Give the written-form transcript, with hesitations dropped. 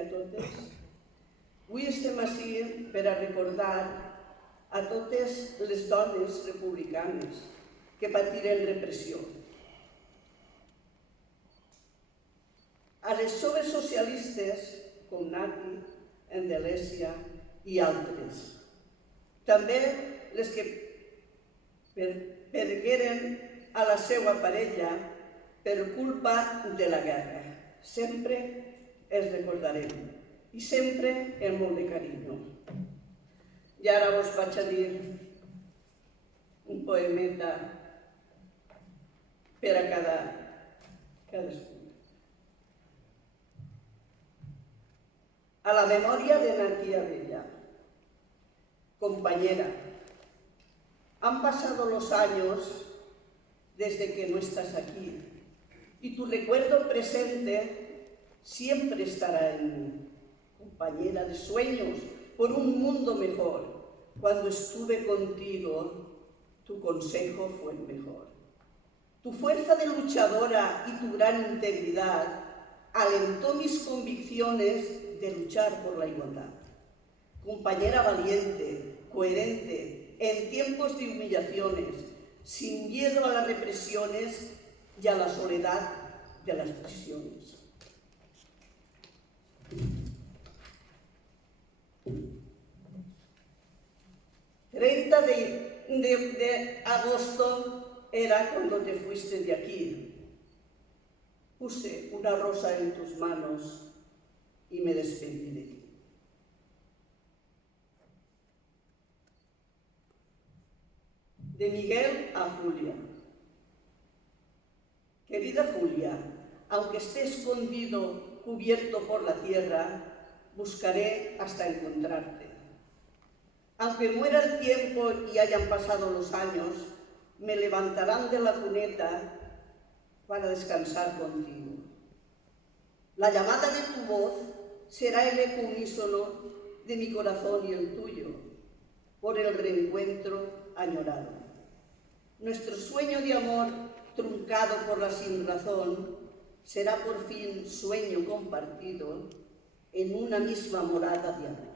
a totes. Avui estem ací per a recordar a totes les dones republicanes que patiren repressió, a les joves socialistes com Nati, Endelèsia i altres, també les que pergueren a la seva parella per culpa de la guerra. Sempre els recordarem i sempre amb molt de carinyo. I ara us vaig a dir un poemeta per a cadascú. A la memòria de Nati Abella. Compañera, han pasado los años desde que no estás aquí y tu recuerdo presente siempre estará en mí. Compañera de sueños por un mundo mejor, cuando estuve contigo, tu consejo fue el mejor. Tu fuerza de luchadora y tu gran integridad alentó mis convicciones de luchar por la igualdad. Compañera valiente, coherente, en tiempos de humillaciones, sin miedo a las represiones y a la soledad de las prisiones. El 30 de agosto era cuando te fuiste de aquí. Puse una rosa en tus manos y me despedí de ti. De Miguel a Julia. Querida Julia, aunque esté escondido, cubierto por la tierra, buscaré hasta encontrarte. Aunque muera el tiempo y hayan pasado los años, me levantarán de la cuneta para descansar contigo. La llamada de tu voz será el eco unísono de mi corazón y el tuyo, por el reencuentro añorado. Nuestro sueño de amor, truncado por la sinrazón, será por fin sueño compartido en una misma morada de amor.